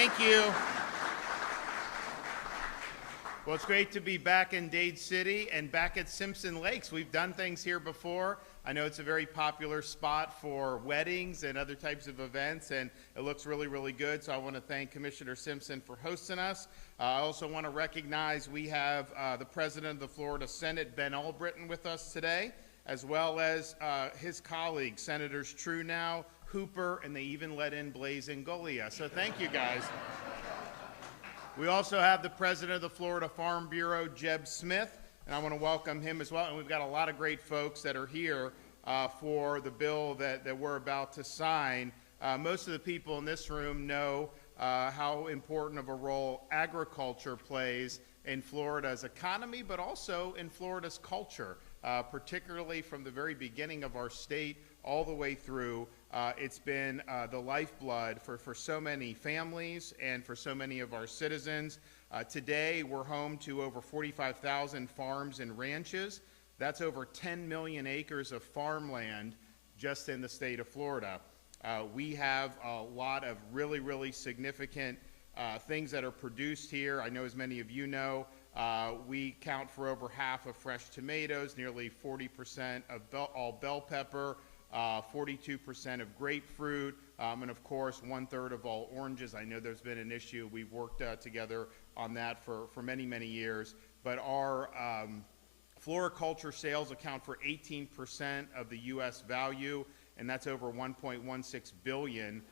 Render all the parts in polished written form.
Thank you. Well, it's great to be back in Dade City and back at Simpson Lakes. We've done things here before. I know it's a very popular spot for weddings and other types of events, and it looks really, really good. So I want to thank Commissioner Simpson for hosting us. I also want to recognize we have the President of the Florida Senate, Ben Albritton, with us today, as well as his colleagues, Senators Truenow, Hooper, and they even let in Blaise Ingoglia. So thank you, guys. We also have the President of the Florida Farm Bureau, Jeb Smith, and I want to welcome him as well. And we've got a lot of great folks that are here for the bill that we're about to sign. Most of the people in this room know how important of a role agriculture plays in Florida's economy, but also in Florida's culture, particularly from the very beginning of our state all the way through. It's been the lifeblood for so many families and for so many of our citizens. Today, we're home to over 45,000 farms and ranches. That's over 10 million acres of farmland just in the state of Florida. We have a lot of really, really significant things that are produced here. I know, as many of you know, we count for over half of fresh tomatoes, nearly 40% of all bell pepper, 42% of grapefruit, and of course 1/3 of all oranges. I know there's been an issue. We've worked together on that for many, many years. But our floriculture sales account for 18% of the U.S. value, and that's over $1.16 billion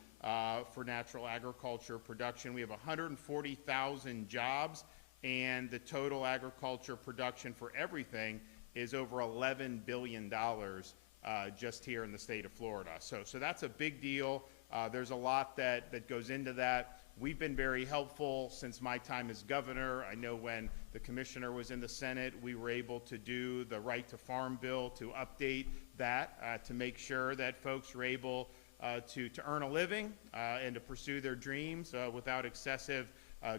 for natural agriculture production. We have 140,000 jobs, and the total agriculture production for everything is over $11 billion. Just here in the state of Florida. So that's a big deal. There's a lot that goes into that. We've been very helpful since my time as governor. I know when the commissioner was in the Senate, we were able to do the Right to Farm bill to update that, to make sure that folks were able to earn a living and to pursue their dreams without excessive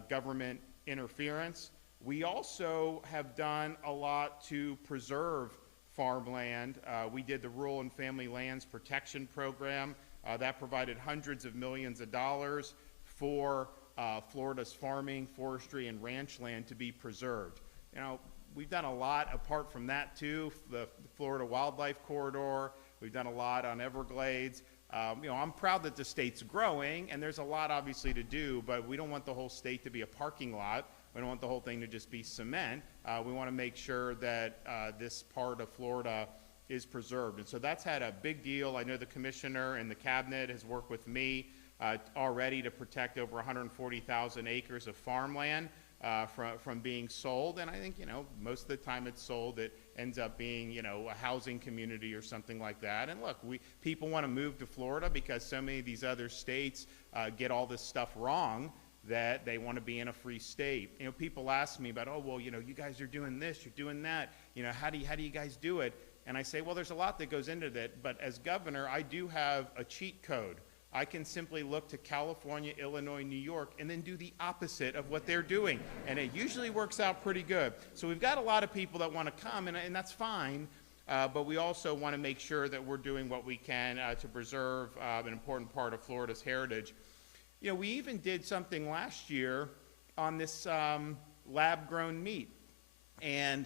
government interference. We also have done a lot to preserve farmland. We did the Rural and Family Lands Protection Program. That provided hundreds of millions of dollars for Florida's farming, forestry, and ranch land to be preserved. You know, we've done a lot apart from that too. The Florida Wildlife Corridor. We've done a lot on Everglades. I'm proud that the state's growing, and there's a lot obviously to do, but we don't want the whole state to be a parking lot. We don't want the whole thing to just be cement. We want to make sure that this part of Florida is preserved. And so that's had a big deal. I know the commissioner and the cabinet has worked with me already to protect over 140,000 acres of farmland from being sold. And I think, most of the time it's sold, it ends up being, a housing community or something like that. And look, people want to move to Florida because so many of these other states get all this stuff wrong, that they want to be in a free state. People ask me about, you guys are doing this, you're doing that. How do you guys do it? And I say, well, there's a lot that goes into that. But as governor, I do have a cheat code. I can simply look to California, Illinois, New York, and then do the opposite of what they're doing. And it usually works out pretty good. So we've got a lot of people that want to come, and that's fine. But we also want to make sure that we're doing what we can to preserve an important part of Florida's heritage. We even did something last year on this lab-grown meat. And,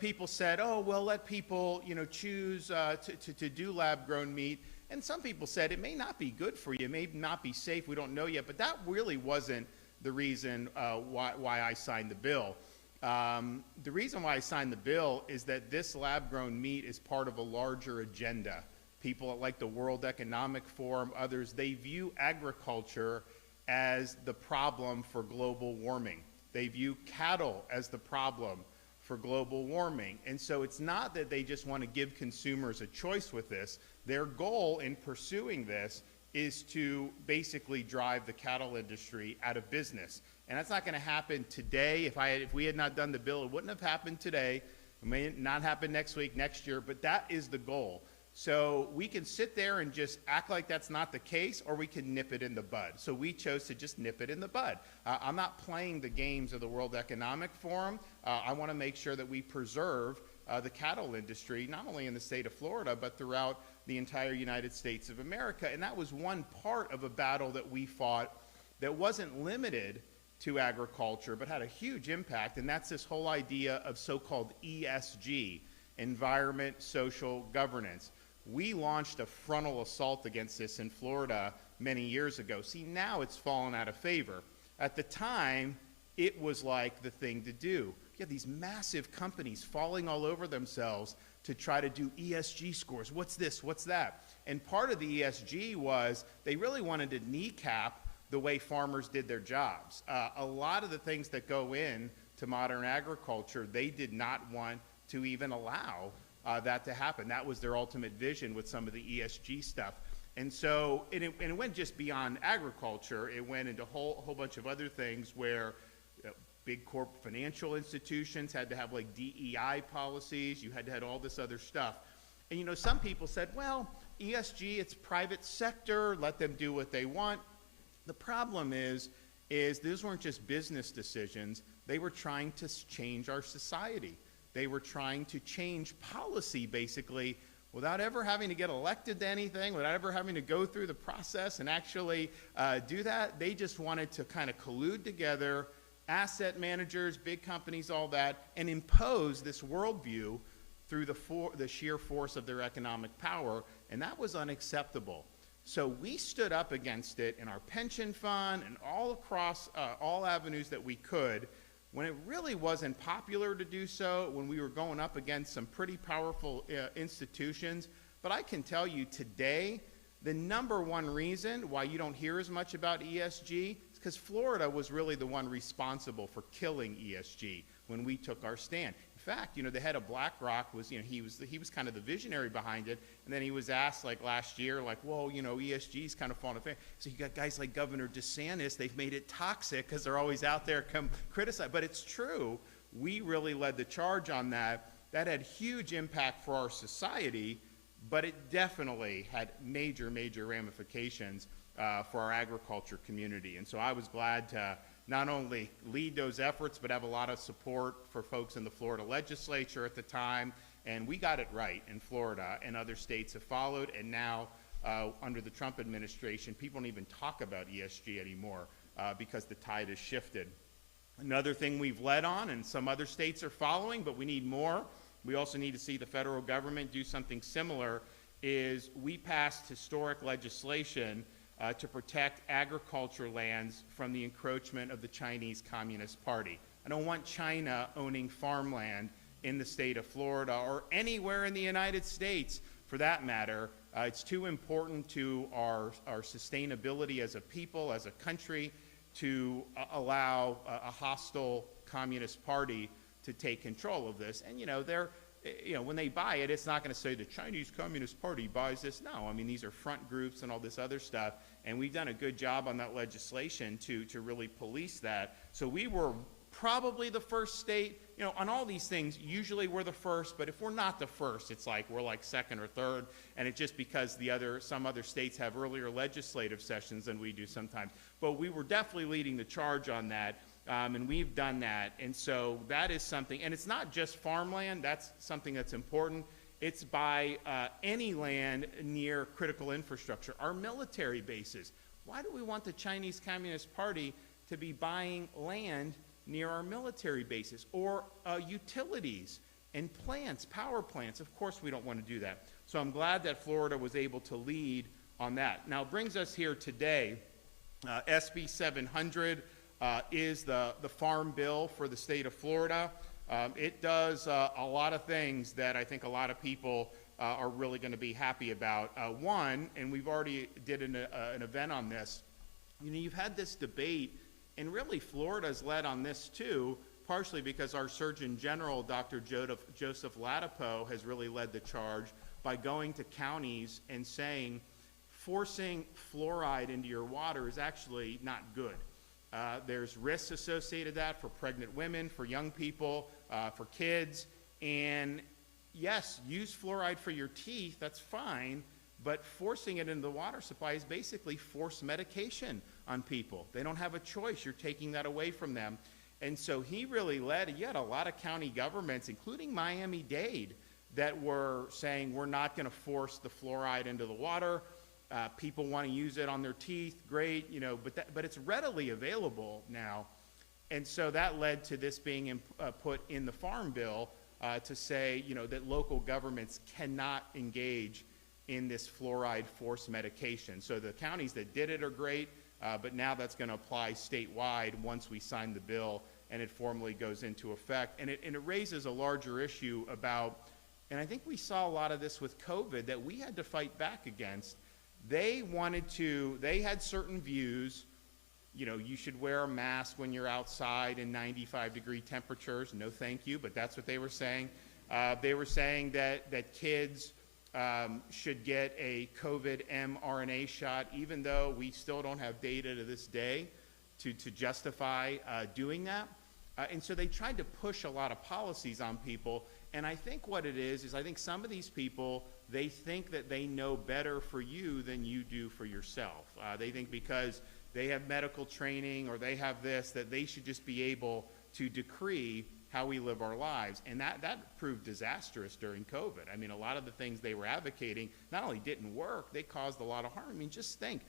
people said, let people, choose to do lab-grown meat. And some people said it may not be good for you, it may not be safe, we don't know yet. But that really wasn't the reason why I signed the bill. The reason why I signed the bill is that this lab-grown meat is part of a larger agenda. People like the World Economic Forum, others, they view agriculture as the problem for global warming. They view cattle as the problem for global warming. And so it's not that they just want to give consumers a choice with this. Their goal in pursuing this is to basically drive the cattle industry out of business. And that's not going to happen today. If we had not done the bill, it wouldn't have happened today. It may not happen next week, next year, but that is the goal. So we can sit there and just act like that's not the case, or we can nip it in the bud. So we chose to just nip it in the bud. I'm not playing the games of the World Economic Forum. I want to make sure that we preserve the cattle industry, not only in the state of Florida, but throughout the entire United States of America. And that was one part of a battle that we fought that wasn't limited to agriculture, but had a huge impact, and that's this whole idea of so-called ESG, environment, social governance. We launched a frontal assault against this in Florida many years ago. See, now it's fallen out of favor. At the time, it was like the thing to do. You have these massive companies falling all over themselves to try to do ESG scores. What's this? What's that? And part of the ESG was they really wanted to kneecap the way farmers did their jobs. A lot of the things that go in to modern agriculture, they did not want to even allow that to happen. That was their ultimate vision with some of the ESG stuff. And so, it went just beyond agriculture. It went into a whole bunch of other things where big corporate financial institutions had to have like DEI policies. You had to have all this other stuff. And you know, some people said, well, ESG, it's private sector, let them do what they want. The problem is these weren't just business decisions. They were trying to change our society. They were trying to change policy, basically, without ever having to get elected to anything, without ever having to go through the process and actually do that. They just wanted to kind of collude together, asset managers, big companies, all that, and impose this worldview through the sheer force of their economic power, and that was unacceptable. So we stood up against it in our pension fund and all across all avenues that we could, when it really wasn't popular to do so, when we were going up against some pretty powerful institutions. But I can tell you today, the number one reason why you don't hear as much about ESG is because Florida was really the one responsible for killing ESG when we took our stand. In fact, you know, the head of BlackRock was, you know, he was kind of the visionary behind it, and then he was asked like last year, like, well, you know, ESG's kind of falling off. So you got guys like Governor DeSantis, they've made it toxic because they're always out there criticize. But it's true, we really led the charge on that. That had huge impact for our society, but it definitely had major ramifications for our agriculture community. And so I was glad to not only lead those efforts, but have a lot of support for folks in the Florida legislature at the time. And we got it right in Florida, and other states have followed. And now, under the Trump administration, people don't even talk about ESG anymore because the tide has shifted. Another thing we've led on, and some other states are following, but we need more. We also need to see the federal government do something similar, is we passed historic legislation to protect agriculture lands from the encroachment of the Chinese Communist Party. I don't want China owning farmland in the state of Florida or anywhere in the United States for that matter. It's too important to our sustainability as a people, as a country, to allow a hostile Communist Party to take control of this. And you know, when they buy it, it's not going to say the Chinese Communist Party buys this. No, I mean, these are front groups and all this other stuff. And we've done a good job on that legislation to really police that. So we were probably the first state, you know, on all these things, usually we're the first, but if we're not the first, it's like we're like second or third, and it's just because some other states have earlier legislative sessions than we do sometimes. But we were definitely leading the charge on that. And we've done that, and so that is something, and it's not just farmland, that's something that's important. It's by any land near critical infrastructure. Our military bases. Why do we want the Chinese Communist Party to be buying land near our military bases? Or utilities and plants, power plants. Of course we don't want to do that. So I'm glad that Florida was able to lead on that. Now it brings us here today, SB 700, is the farm bill for the state of Florida. It does a lot of things that I think a lot of people are really going to be happy about. One, and we've already did an event on this, you know, you've had this debate, and really Florida's led on this too, partially because our Surgeon General, Dr. Joseph Ladapo, has really led the charge by going to counties and saying forcing fluoride into your water is actually not good. There's risks associated with that for pregnant women, for young people, for kids. And yes, use fluoride for your teeth, that's fine, but forcing it into the water supply is basically forced medication on people. They don't have a choice. You're taking that away from them. And so he really led, you had a lot of county governments, including Miami-Dade, that were saying we're not going to force the fluoride into the water. people want to use it on their teeth, great, you know, but it's readily available now. And so that led to this being put in the Farm Bill to say, you know, that local governments cannot engage in this fluoride forced medication. So the counties that did it are great, but now that's going to apply statewide once we sign the bill and it formally goes into effect. And it raises a larger issue about, and I think we saw a lot of this with COVID that we had to fight back against. They had certain views. You know, you should wear a mask when you're outside in 95-degree temperatures. No, thank you, but that's what they were saying. They were saying that kids should get a COVID mRNA shot, even though we still don't have data to this day to justify doing that. And so they tried to push a lot of policies on people. And I think what it is I think some of these people, they think that they know better for you than you do for yourself. They think because they have medical training or they have this, that they should just be able to decree how we live our lives. And that proved disastrous during COVID. I mean, a lot of the things they were advocating not only didn't work, they caused a lot of harm. I mean, just think,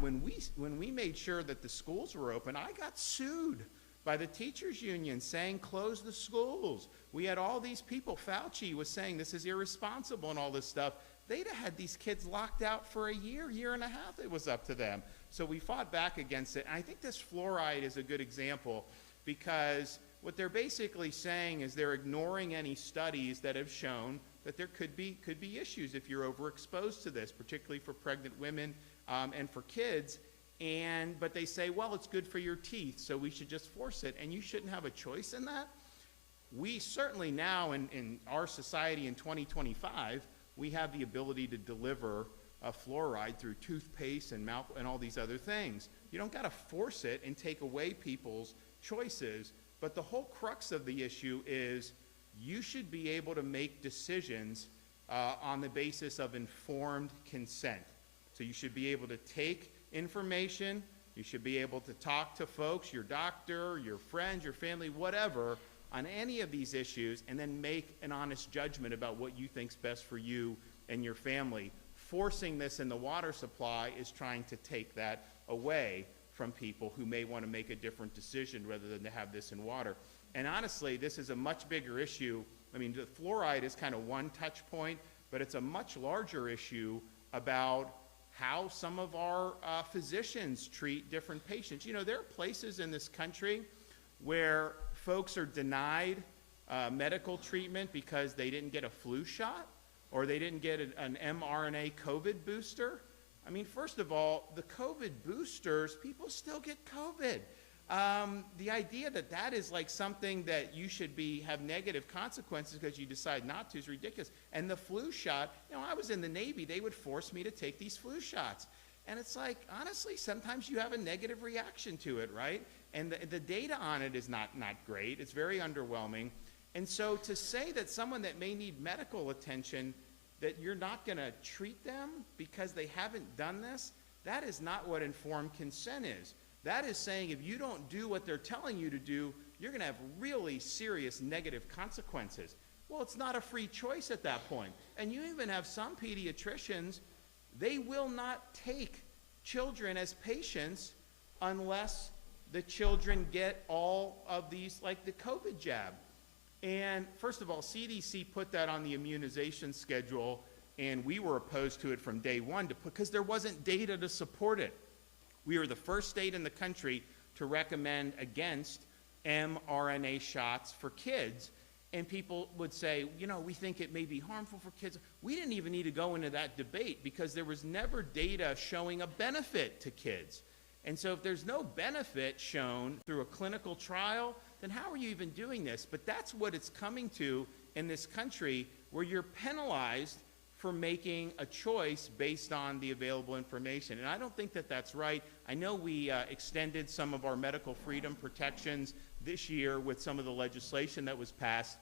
when we made sure that the schools were open, I got sued by the teachers union saying close the schools. We had all these people, Fauci was saying this is irresponsible and all this stuff. They'd have had these kids locked out for a year and a half. It was up to them. So we fought back against it. And I think this fluoride is a good example, because what they're basically saying is they're ignoring any studies that have shown that there could be issues if you're overexposed to this, particularly for pregnant women and for kids. But they say, well, it's good for your teeth, so we should just force it, and you shouldn't have a choice in that. We certainly now, in our society in 2025, we have the ability to deliver fluoride through toothpaste and mouth and all these other things. You don't got to force it and take away people's choices, but the whole crux of the issue is you should be able to make decisions on the basis of informed consent. So you should be able to take information, you should be able to talk to folks, your doctor, your friends, your family, whatever, on any of these issues, and then make an honest judgment about what you think's best for you and your family. Forcing this in the water supply is trying to take that away from people who may want to make a different decision rather than to have this in water. And honestly, this is a much bigger issue. I mean, the fluoride is kind of one touch point, but it's a much larger issue about how some of our physicians treat different patients. You know, there are places in this country where folks are denied medical treatment because they didn't get a flu shot or they didn't get an mRNA COVID booster. I mean, first of all, the COVID boosters, people still get COVID. The idea that that is like something that you should have negative consequences because you decide not to is ridiculous. And the flu shot, you know, I was in the Navy, they would force me to take these flu shots. And it's like, honestly, sometimes you have a negative reaction to it, right? And the data on it is not great. It's very underwhelming. And so to say that someone that may need medical attention, that you're not going to treat them because they haven't done this, that is not what informed consent is. That is saying if you don't do what they're telling you to do, you're going to have really serious negative consequences. Well, it's not a free choice at that point. And you even have some pediatricians, they will not take children as patients unless the children get all of these, like the COVID jab. And first of all, CDC put that on the immunization schedule, and we were opposed to it from day one because there wasn't data to support it. We were the first state in the country to recommend against mRNA shots for kids. And people would say, you know, we think it may be harmful for kids. We didn't even need to go into that debate because there was never data showing a benefit to kids. And so if there's no benefit shown through a clinical trial, then how are you even doing this? But that's what it's coming to in this country, where you're penalized for making a choice based on the available information. And I don't think that that's right. I know we extended some of our medical freedom protections this year with some of the legislation that was passed.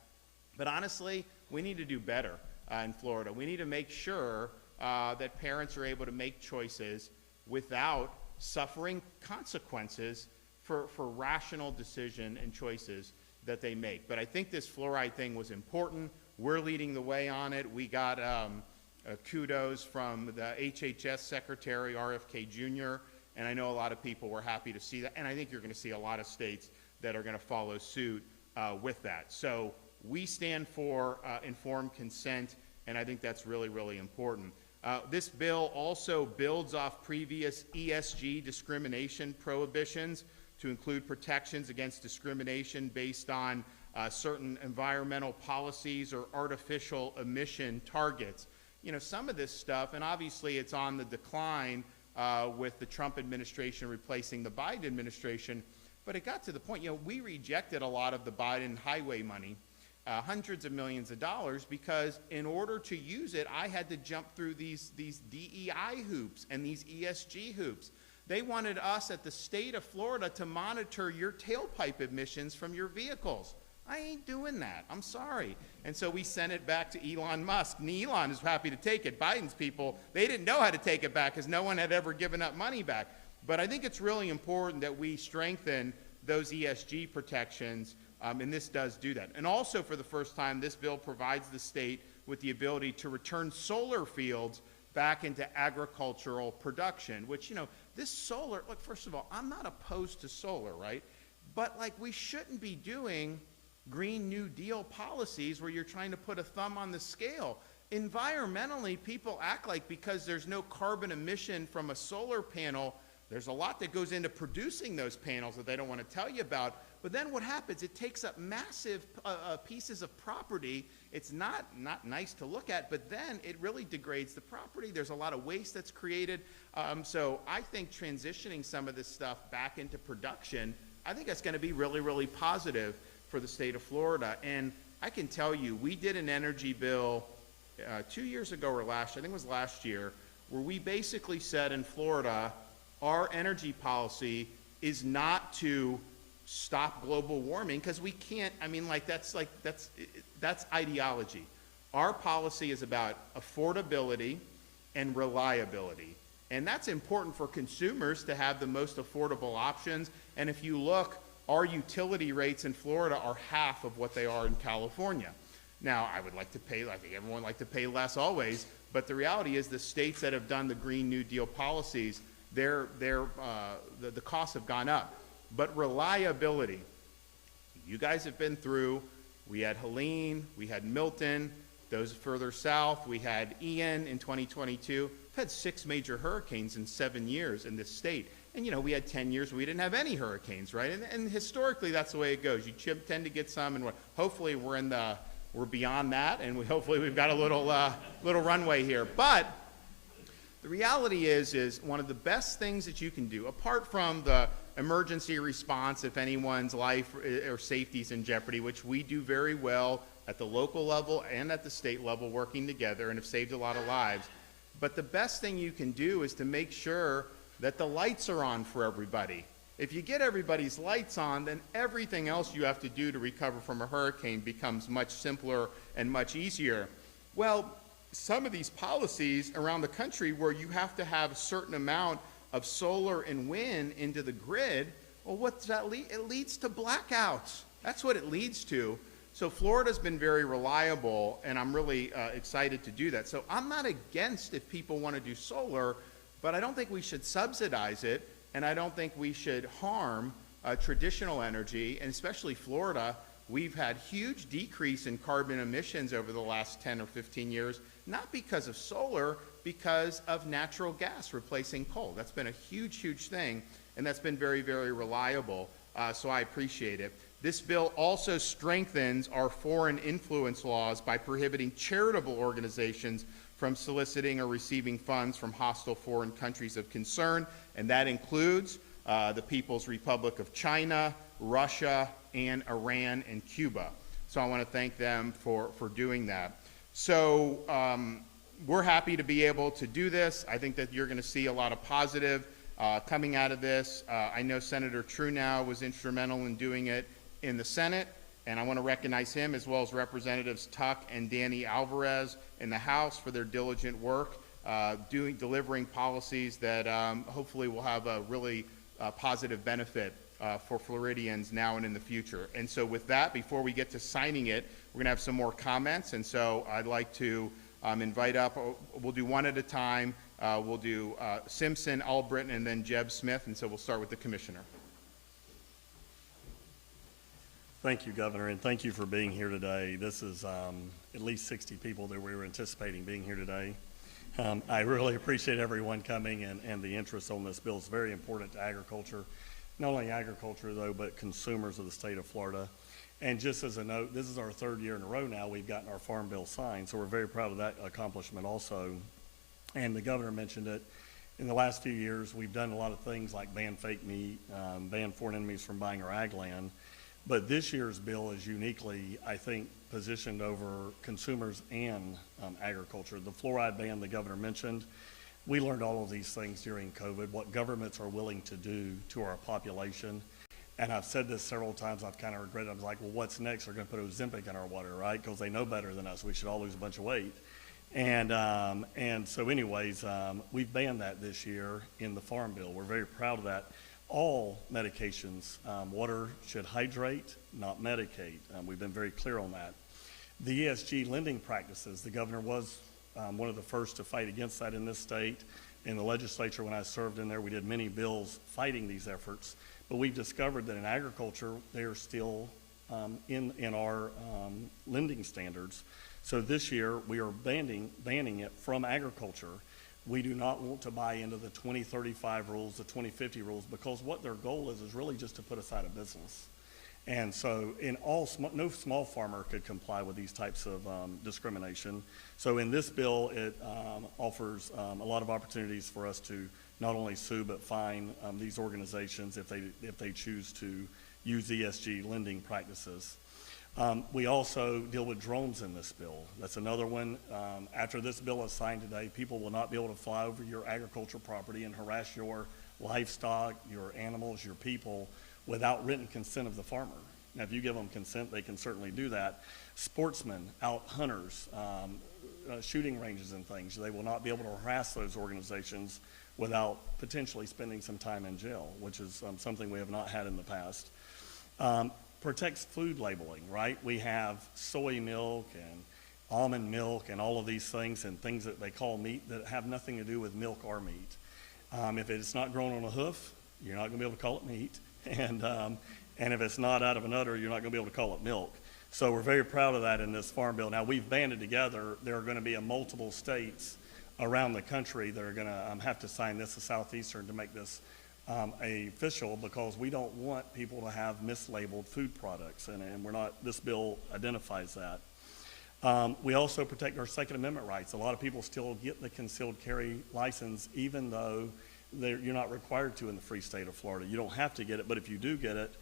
But honestly, we need to do better in Florida. We need to make sure that parents are able to make choices without suffering consequences for rational decision and choices that they make. But I think this fluoride thing was important. We're leading the way on it. We got kudos from the HHS Secretary, RFK Jr., and I know a lot of people were happy to see that, and I think you're going to see a lot of states that are going to follow suit with that. So we stand for informed consent, and I think that's really, really important. This bill also builds off previous ESG discrimination prohibitions to include protections against discrimination based on certain environmental policies or artificial emission targets. You know, some of this stuff, and obviously it's on the decline with the Trump administration replacing the Biden administration, but it got to the point, you know, we rejected a lot of the Biden highway money, hundreds of millions of dollars, because in order to use it, I had to jump through these DEI hoops and these ESG hoops. They wanted us at the state of Florida to monitor your tailpipe emissions from your vehicles. I ain't doing that. I'm sorry. And so we sent it back to Elon Musk. And Elon is happy to take it. Biden's people, they didn't know how to take it back because no one had ever given up money back. But I think it's really important that we strengthen those ESG protections, and this does do that. And also, for the first time, this bill provides the state with the ability to return solar fields back into agricultural production, which, you know, this solar, look, first of all, I'm not opposed to solar, right? But, like, we shouldn't be doing Green New Deal policies where you're trying to put a thumb on the scale. Environmentally, people act like because there's no carbon emission from a solar panel, there's a lot that goes into producing those panels that they don't want to tell you about. But then what happens? It takes up massive pieces of property. It's not nice to look at, but then it really degrades the property. There's a lot of waste that's created. So I think transitioning some of this stuff back into production, I think that's going to be really, really positive for the state of Florida. And I can tell you, we did an energy bill 2 years ago or I think it was last year, where we basically said in Florida, our energy policy is not to stop global warming, because we can't, I mean, that's ideology. Our policy is about affordability and reliability. And that's important for consumers to have the most affordable options. And if you look, our utility rates in Florida are half of what they are in California. Now, I would like to pay, I think everyone would like to pay less always, but the reality is the states that have done the Green New Deal policies, the costs have gone up. But reliability, you guys have been through, we had Helene, we had Milton, those further south, we had Ian in 2022. We've had 6 major hurricanes in 7 years in this state. And, you know, we had 10 years where we didn't have any hurricanes, right? And historically, that's the way it goes. You tend to get some, and hopefully we're beyond that, and hopefully we've got a little runway here. But the reality is one of the best things that you can do, apart from the emergency response if anyone's life or safety is in jeopardy, which we do very well at the local level and at the state level working together and have saved a lot of lives. But the best thing you can do is to make sure that the lights are on for everybody. If you get everybody's lights on, then everything else you have to do to recover from a hurricane becomes much simpler and much easier. Well, some of these policies around the country where you have to have a certain amount of solar and wind into the grid, well, what's that lead? It leads to blackouts. That's what it leads to. So Florida's been very reliable, and I'm really excited to do that. So I'm not against if people want to do solar, but I don't think we should subsidize it, and I don't think we should harm traditional energy, and especially Florida. We've had huge decrease in carbon emissions over the last 10 or 15 years, not because of solar, because of natural gas replacing coal. That's been a huge, huge thing, and that's been very, very reliable, so I appreciate it. This bill also strengthens our foreign influence laws by prohibiting charitable organizations from soliciting or receiving funds from hostile foreign countries of concern, and that includes the People's Republic of China, Russia, and Iran and Cuba. So I want to thank them for doing that. So we're happy to be able to do this. I think that you're going to see a lot of positive coming out of this. I know Senator Trunow was instrumental in doing it in the Senate, and I want to recognize him as well as Representatives Tuck and Danny Alvarez in the House for their diligent work delivering policies that hopefully will have a really positive benefit for Floridians now and in the future. And so with that, before we get to signing it, we're going to have some more comments, and so I'd like to invite up. We'll do one at a time. We'll do Simpson, Albritton, and then Jeb Smith, and so we'll start with the commissioner. Thank you, Governor, and thank you for being here today. This is at least 60 people that we were anticipating being here today. I really appreciate everyone coming and the interest on this bill. It's very important to agriculture. Not only agriculture, though, but consumers of the state of Florida. And just as a note, this is our third year in a row now we've gotten our Farm Bill signed, so we're very proud of that accomplishment also. And the governor mentioned it. In the last few years, we've done a lot of things like ban fake meat, ban foreign enemies from buying our ag land. But this year's bill is uniquely, I think, positioned over consumers and agriculture. The fluoride ban the governor mentioned, we learned all of these things during COVID, what governments are willing to do to our population. And I've said this several times, I've kind of regretted it. I was like, well, what's next? They're going to put Ozempic in our water, right? Because they know better than us. We should all lose a bunch of weight. And so anyways, we've banned that this year in the Farm Bill. We're very proud of that. All medications, water should hydrate, not medicate. We've been very clear on that. The ESG lending practices, the governor was one of the first to fight against that in this state. In the legislature, when I served in there, we did many bills fighting these efforts. But we've discovered that in agriculture, they're still in our lending standards. So this year, we are banning it from agriculture. We do not want to buy into the 2035 rules, the 2050 rules, because what their goal is really just to put us out of business. And so no small farmer could comply with these types of discrimination. So in this bill, it offers a lot of opportunities for us to not only sue but fine these organizations if they choose to use ESG lending practices. We also deal with drones in this bill. That's another one. After this bill is signed today, people will not be able to fly over your agricultural property and harass your livestock, your animals, your people without written consent of the farmer. Now, if you give them consent, they can certainly do that. Sportsmen, hunters, shooting ranges and things, they will not be able to harass those organizations without potentially spending some time in jail, which is something we have not had in the past. Protects food labeling, right? We have soy milk and almond milk and all of these things and things that they call meat that have nothing to do with milk or meat. If it's not grown on a hoof, you're not going to be able to call it meat. And if it's not out of an udder, you're not going to be able to call it milk. So we're very proud of that in this Farm Bill. Now, we've banded together. There are going to be multiple states around the country that are going to have to sign this, the Southeastern, to make this official, because we don't want people to have mislabeled food products, and we're not. This bill identifies that. We also protect our Second Amendment rights. A lot of people still get the concealed carry license, even though you're not required to in the free state of Florida. You don't have to get it, but if you do get it,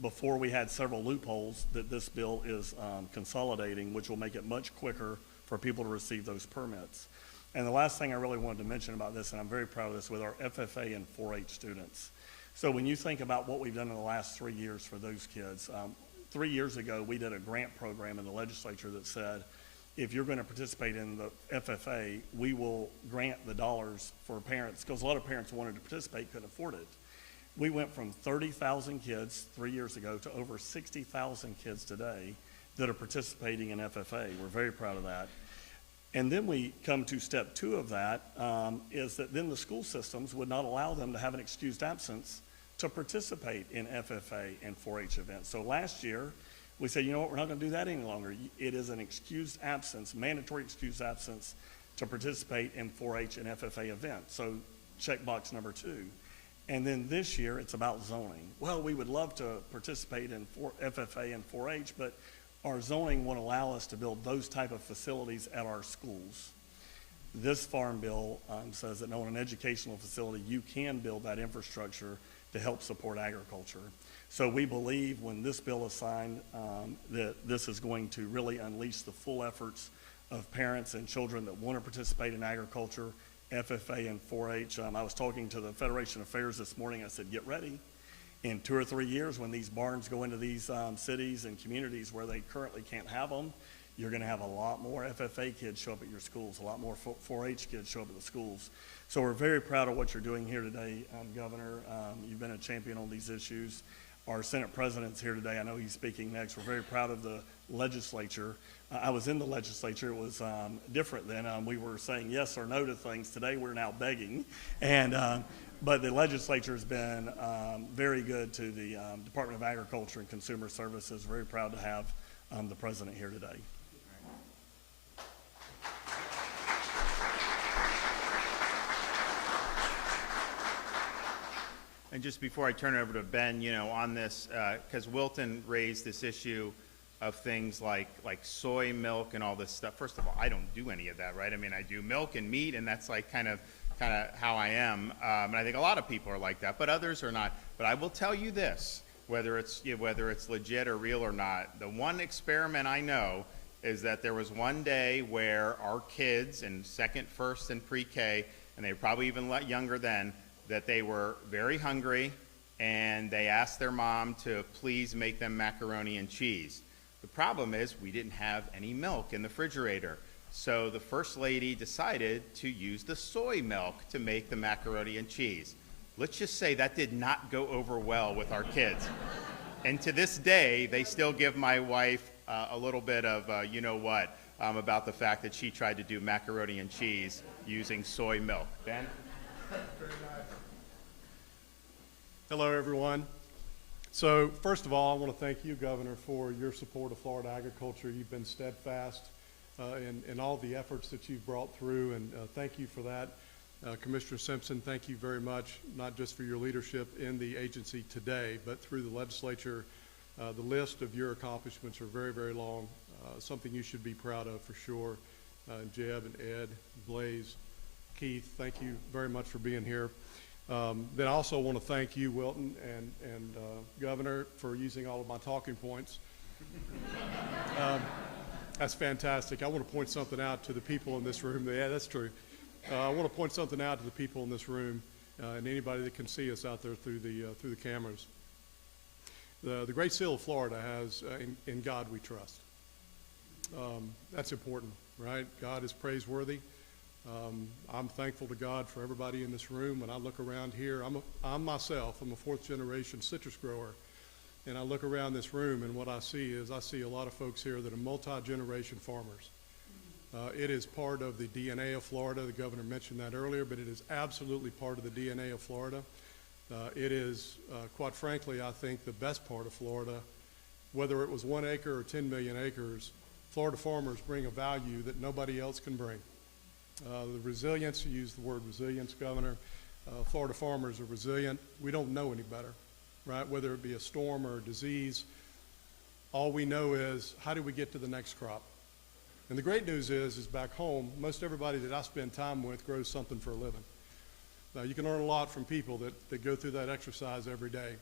before we had several loopholes that this bill is consolidating, which will make it much quicker for people to receive those permits. And the last thing I really wanted to mention about this, and I'm very proud of this, with our FFA and 4-H students. So when you think about what we've done in the last 3 years for those kids, 3 years ago we did a grant program in the legislature that said, if you're going to participate in the FFA, we will grant the dollars for parents, because a lot of parents wanted to participate, couldn't afford it. We went from 30,000 kids 3 years ago to over 60,000 kids today that are participating in FFA. We're very proud of that. And then we come to step 2 of that, is that then the school systems would not allow them to have an excused absence to participate in FFA and 4-H events. So last year, we said, you know what, we're not going to do that any longer. It is an excused absence, mandatory excused absence to participate in 4-H and FFA events. So checkbox number 2. And then this year, it's about zoning. Well, we would love to participate in FFA and 4-H, but our zoning won't allow us to build those type of facilities at our schools. This Farm Bill says that on an educational facility, you can build that infrastructure to help support agriculture. So we believe when this bill is signed that this is going to really unleash the full efforts of parents and children that want to participate in agriculture, FFA and 4-H. I was talking to the Federation of Fairs this morning. I said, get ready. In 2 or 3 years, when these barns go into these cities and communities where they currently can't have them, you're going to have a lot more FFA kids show up at your schools, a lot more 4-H kids show up at the schools. So we're very proud of what you're doing here today, Governor. You've been a champion on these issues. Our Senate President's here today. I know he's speaking next. We're very proud of the legislature. I was in the legislature. It was different then. We were saying yes or no to things. Today we're now begging. But the legislature has been very good to the Department of Agriculture and Consumer Services. Very proud to have the President here today. And just before I turn it over to Ben, you know, on this, because Wilton raised this issue of things like soy milk and all this stuff. First of all, I don't do any of that, right? I mean, I do milk and meat, and that's like kind of how I am. And I think a lot of people are like that, but others are not. But I will tell you this, whether it's legit or real or not, the one experiment I know is that there was one day where our kids in second, first, and pre-K, and they were probably even younger then, that they were very hungry, and they asked their mom to please make them macaroni and cheese. The problem is we didn't have any milk in the refrigerator. So the First Lady decided to use the soy milk to make the macaroni and cheese. Let's just say that did not go over well with our kids. And to this day, they still give my wife a little bit of you know what about the fact that she tried to do macaroni and cheese using soy milk. Ben? Hello, everyone. So, first of all, I want to thank you, Governor, for your support of Florida agriculture. You've been steadfast in all the efforts that you've brought through, and thank you for that. Commissioner Simpson, thank you very much, not just for your leadership in the agency today, but through the legislature. The list of your accomplishments are very, very long, something you should be proud of for sure. Jeb and Ed, Blaze, Keith, thank you very much for being here. Then I also want to thank you, Wilton, and Governor, for using all of my talking points. That's fantastic. I want to point something out to the people in this room. Yeah, that's true. I want to point something out to the people in this room and anybody that can see us out there through the cameras. The Great Seal of Florida has in God we trust. That's important, right? God is praiseworthy. I'm thankful to God for everybody in this room. When I look around here, I'm myself, I'm a fourth generation citrus grower, and I look around this room and what I see is a lot of folks here that are multi-generation farmers. It is part of the DNA of Florida. The governor mentioned that earlier, but it is absolutely part of the DNA of Florida. It is, quite frankly, I think the best part of Florida. Whether it was 1 acre or 10 million acres, Florida farmers bring a value that nobody else can bring. The resilience, you used the word resilience, Governor. Florida farmers are resilient. We don't know any better, right? Whether it be a storm or a disease, all we know is how do we get to the next crop? And the great news is back home, most everybody that I spend time with grows something for a living. Now, you can learn a lot from people that go through that exercise every day.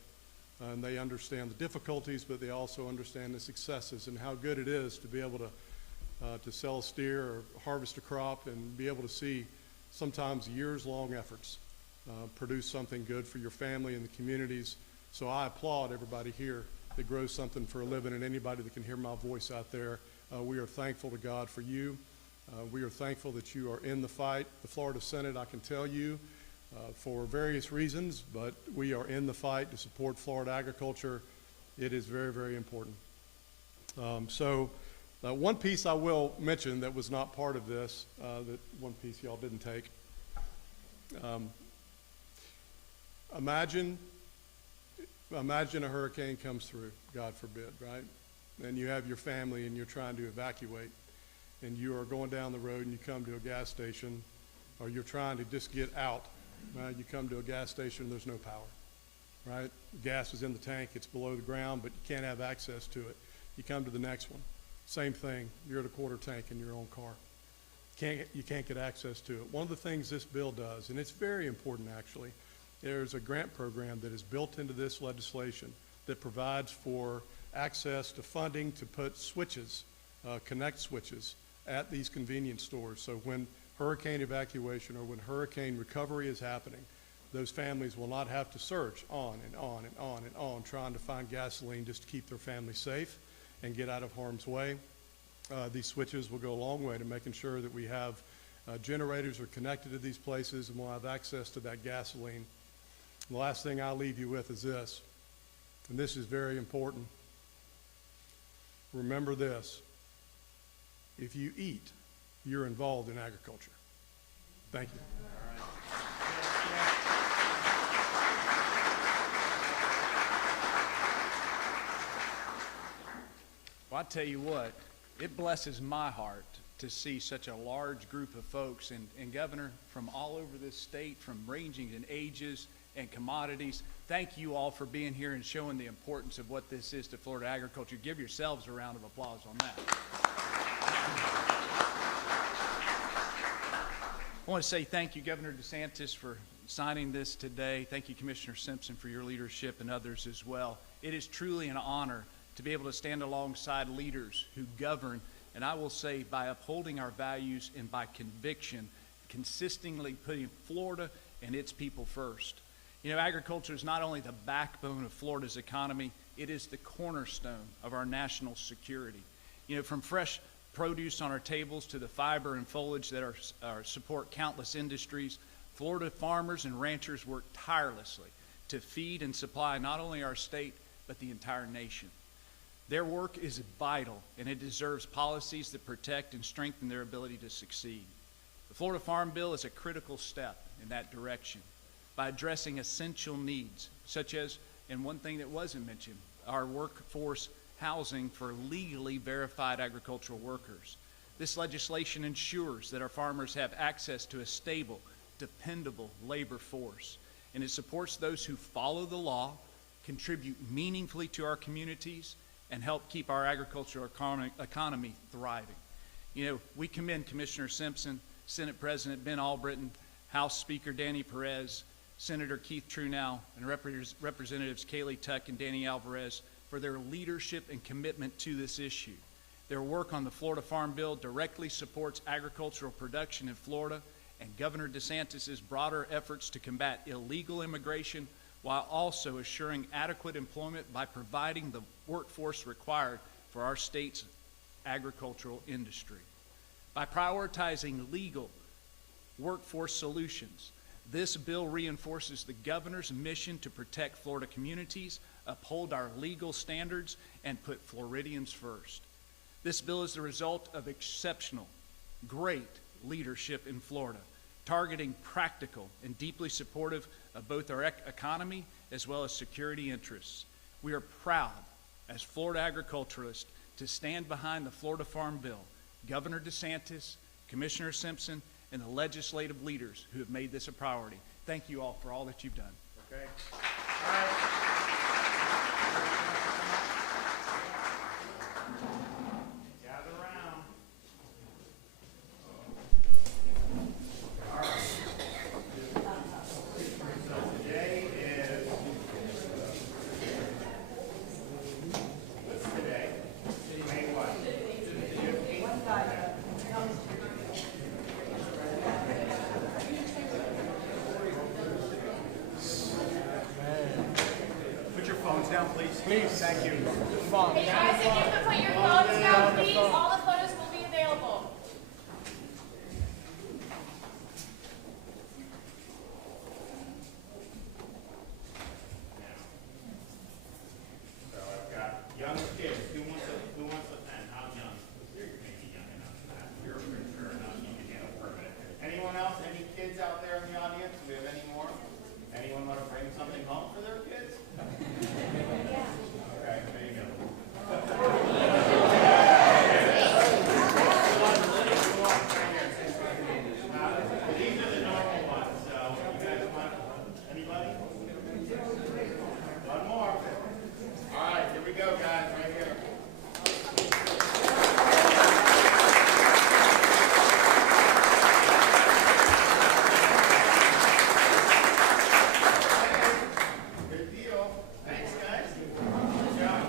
And they understand the difficulties, but they also understand the successes and how good it is to be able to sell a steer or harvest a crop and be able to see sometimes years-long efforts produce something good for your family and the communities. So I applaud everybody here that grows something for a living, and anybody that can hear my voice out there. We are thankful to God for you. We are thankful that you are in the fight. The Florida Senate, I can tell you, for various reasons, but we are in the fight to support Florida agriculture. It is very, very important. One piece I will mention that was not part of this, that one piece y'all didn't take. Imagine a hurricane comes through, God forbid, right? And you have your family and you're trying to evacuate, and you are going down the road and you come to a gas station, or you're trying to just get out. Right? You come to a gas station, there's no power, right? Gas is in the tank, it's below the ground, but you can't have access to it. You come to the next one. Same thing, you're at a quarter tank in your own car. You can't get access to it. One of the things this bill does, and it's very important actually, there's a grant program that is built into this legislation that provides for access to funding to put switches, connect switches at these convenience stores. So when hurricane evacuation or when hurricane recovery is happening, those families will not have to search on and on and on and on trying to find gasoline just to keep their family safe and get out of harm's way. These switches will go a long way to making sure that we have generators are connected to these places and we'll have access to that gasoline. And the last thing I'll leave you with is this. and this is very important. Remember this: if you eat, you're involved in agriculture. Thank you. Well, I tell you what, it blesses my heart to see such a large group of folks, and Governor, from all over this state, from ranging in ages and commodities. Thank you all for being here and showing the importance of what this is to Florida agriculture. Give yourselves a round of applause on that. I want to say thank you, Governor DeSantis, for signing this today. Thank you, Commissioner Simpson, for your leadership, and others as well. It is truly an honor to be able to stand alongside leaders who govern, and I will say by upholding our values and by conviction, consistently putting Florida and its people first. You know, agriculture is not only the backbone of Florida's economy, it is the cornerstone of our national security. You know, from fresh produce on our tables to the fiber and foliage that support countless industries, Florida farmers and ranchers work tirelessly to feed and supply not only our state, but the entire nation. Their work is vital, and it deserves policies that protect and strengthen their ability to succeed. The Florida Farm Bill is a critical step in that direction by addressing essential needs, such as, and one thing that wasn't mentioned, our workforce housing for legally verified agricultural workers. This legislation ensures that our farmers have access to a stable, dependable labor force, and it supports those who follow the law, contribute meaningfully to our communities, and help keep our agricultural economy thriving. You know, we commend Commissioner Simpson, Senate President Ben Albritton, House Speaker Danny Perez, Senator Keith Truenow, and Representatives Kaylee Tuck and Danny Alvarez for their leadership and commitment to this issue. Their work on the Florida Farm Bill directly supports agricultural production in Florida, and Governor DeSantis' broader efforts to combat illegal immigration while also assuring adequate employment by providing the workforce required for our state's agricultural industry. By prioritizing legal workforce solutions, this bill reinforces the governor's mission to protect Florida communities, uphold our legal standards, and put Floridians first. This bill is the result of exceptional, great leadership in Florida, targeting practical and deeply supportive of both our economy as well as security interests. We are proud, as Florida agriculturalists, to stand behind the Florida Farm Bill, Governor DeSantis, Commissioner Simpson, and the legislative leaders who have made this a priority. Thank you all for all that you've done. Okay. All right. Gather around. All right. So today is, what's today? May what? 15th? Put your phones down, please. Please. Thank you. Hey guys, if you could put your phones down, please, all the photos will be available. So I've got young kids. Who wants a pen? How young? You're maybe young enough. You're mature enough. You can handle permanent. Anyone else? Any kids out there in the audience? Do we have any more? Anyone want to bring something home for their kids? Okay, there you go. These are the normal ones, so you guys want anybody? One more. All right, here we go, guys, right here. Good deal. Thanks, guys. Good job.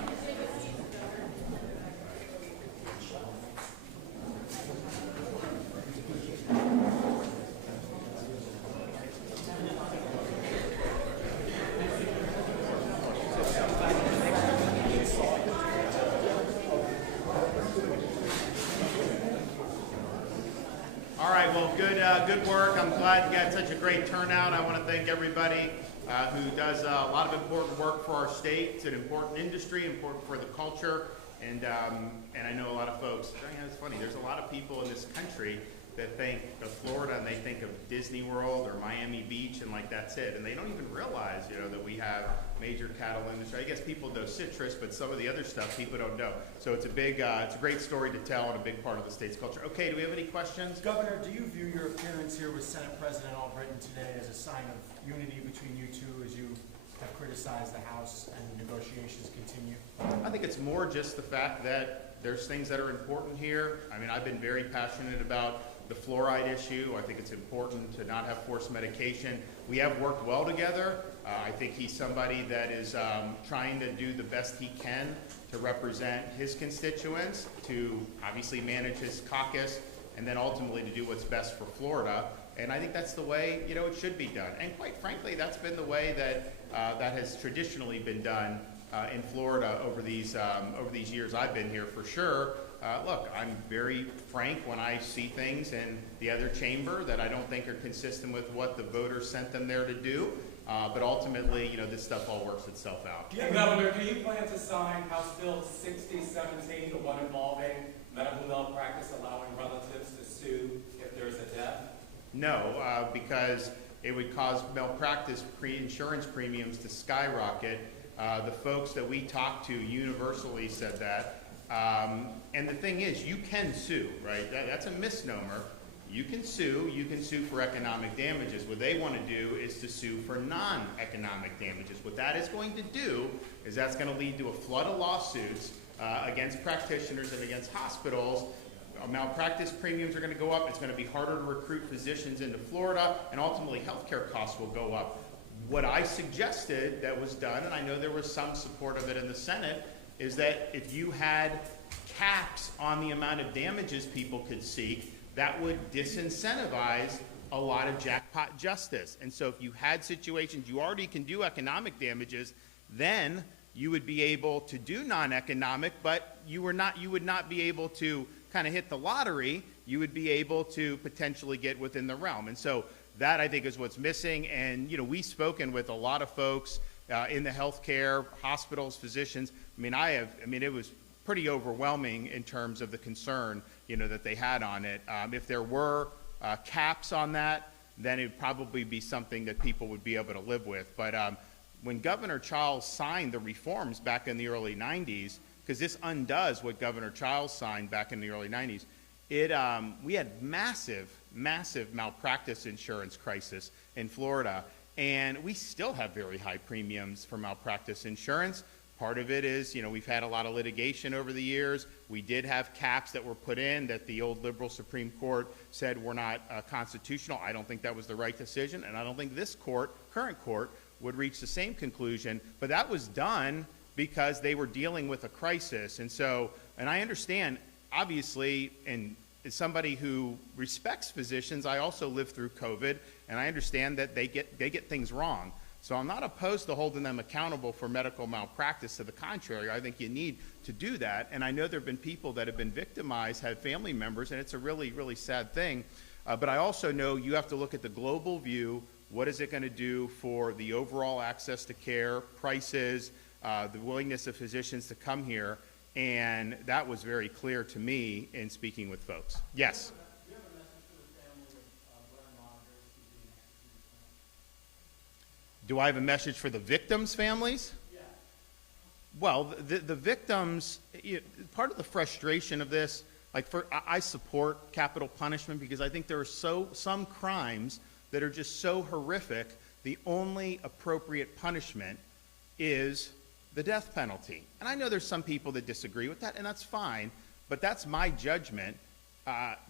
All right, well, good work. I'm glad you got such a great turnout. I want to thank everybody who does a lot of important work for our state. It's an important industry, important for the culture, and I know a lot of folks, it's funny, there's a lot of people in this country that think of Florida and they think of Disney World or Miami Beach and like that's it. And they don't even realize, that we have major cattle industry. I guess people know citrus, but some of the other stuff people don't know. So it's a great story to tell and a big part of the state's culture. Okay, do we have any questions? Governor, do you view your appearance here with Senate President Albritton today as a sign of unity between you two as you have criticized the House and the negotiations continue? I think it's more just the fact that there's things that are important here. I mean, I've been very passionate about the fluoride issue. I think it's important to not have forced medication. We have worked well together. I think he's somebody that is trying to do the best he can to represent his constituents, to obviously manage his caucus, and then ultimately to do what's best for Florida. And I think that's the way, it should be done. And quite frankly, that's been the way that that has traditionally been done in Florida over these years I've been here, for sure. Look, I'm very frank when I see things in the other chamber that I don't think are consistent with what the voters sent them there to do. But ultimately, this stuff all works itself out. Governor, do you plan to sign House Bill 6017, the one involving medical malpractice allowing relatives to sue if there's a death? No, because it would cause malpractice insurance premiums to skyrocket. The folks that we talked to universally said that. And the thing is, you can sue, right? That's a misnomer. You can sue for economic damages. What they want to do is to sue for non-economic damages. What that is going to do is that's going to lead to a flood of lawsuits against practitioners and against hospitals. Malpractice premiums are going to go up. It's going to be harder to recruit physicians into Florida, and ultimately healthcare costs will go up. What I suggested that was done, and I know there was some support of it in the Senate, is that if you had caps on the amount of damages people could seek, that would disincentivize a lot of jackpot justice. And so if you had situations, you already can do economic damages, then you would be able to do non-economic, but you would not be able to kind of hit the lottery. You would be able to potentially get within the realm. And so that, I think, is what's missing. And, we've spoken with a lot of folks in the healthcare, hospitals, physicians. It was pretty overwhelming in terms of the concern, that they had on it. If there were caps on that, then it would probably be something that people would be able to live with. But when Governor Charles signed the reforms back in the early 90s, because this undoes what Governor Charles signed back in the early 90s, we had massive malpractice insurance crisis in Florida, and we still have very high premiums for malpractice insurance. Part of it is, we've had a lot of litigation over the years. We did have caps that were put in that the old liberal Supreme Court said were not constitutional. I don't think that was the right decision, and I don't think this current court, would reach the same conclusion. But that was done because they were dealing with a crisis. And I understand, obviously, and as somebody who respects physicians, I also lived through COVID, and I understand that they get things wrong. So I'm not opposed to holding them accountable for medical malpractice. To the contrary, I think you need to do that. And I know there have been people that have been victimized, have family members, and it's a really, really sad thing. But I also know you have to look at the global view. What is it going to do for the overall access to care, prices, the willingness of physicians to come here? And that was very clear to me in speaking with folks. Yes? Do you have a message for the family of Glenn Monagers who's being executed? Do I have a message for the victims' families? Yeah. Well, the victims, part of the frustration of this, I support capital punishment because I think there are some crimes that are just so horrific, the only appropriate punishment is the death penalty. And I know there's some people that disagree with that, and that's fine, but that's my judgment.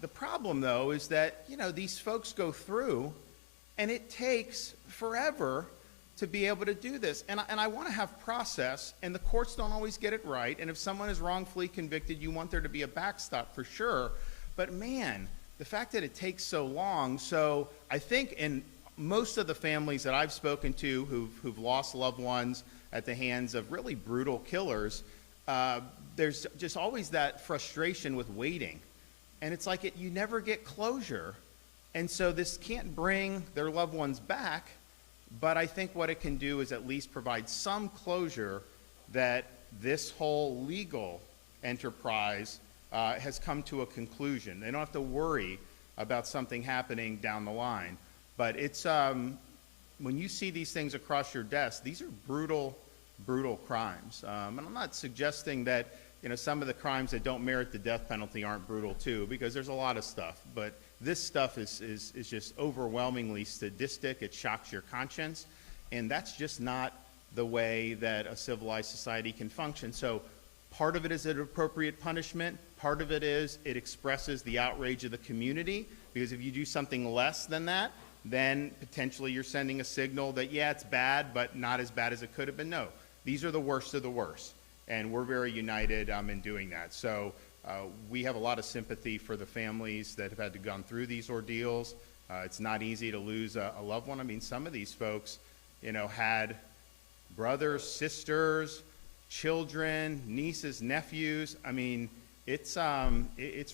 The problem, though, is that, these folks go through, and it takes forever to be able to do this. And I want to have process, and the courts don't always get it right, and if someone is wrongfully convicted, you want there to be a backstop for sure. But man, the fact that it takes so long, so I think in most of the families that I've spoken to who've lost loved ones at the hands of really brutal killers, there's just always that frustration with waiting. And it's like you never get closure. And so this can't bring their loved ones back but I think what it can do is at least provide some closure that this whole legal enterprise has come to a conclusion. They don't have to worry about something happening down the line. But it's, when you see these things across your desk, these are brutal, brutal crimes. And I'm not suggesting that, you know, some of the crimes that don't merit the death penalty aren't brutal too, because there's a lot of stuff. But this stuff is just overwhelmingly sadistic. It shocks your conscience. And that's just not the way that a civilized society can function. So part of it is an appropriate punishment. Part of it is it expresses the outrage of the community, because if you do something less than that, then potentially you're sending a signal that, yeah, it's bad, but not as bad as it could have been. No, these are the worst of the worst, and we're very united in doing that. So we have a lot of sympathy for the families that have had to go through these ordeals. It's not easy to lose a loved one. I mean, some of these folks, you know, had brothers, sisters, children, nieces, nephews. I mean, it's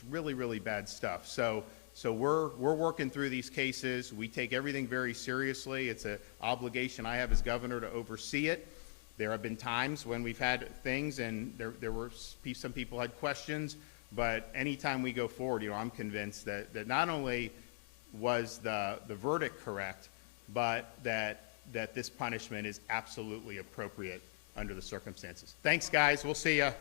really, really bad stuff. So we're working through these cases. We take everything very seriously. It's an obligation I have as governor to oversee it. There have been times when we've had things and there were some people had questions, but anytime we go forward, you know, I'm convinced that not only was the verdict correct, but that this punishment is absolutely appropriate under the circumstances. Thanks, guys. We'll see ya.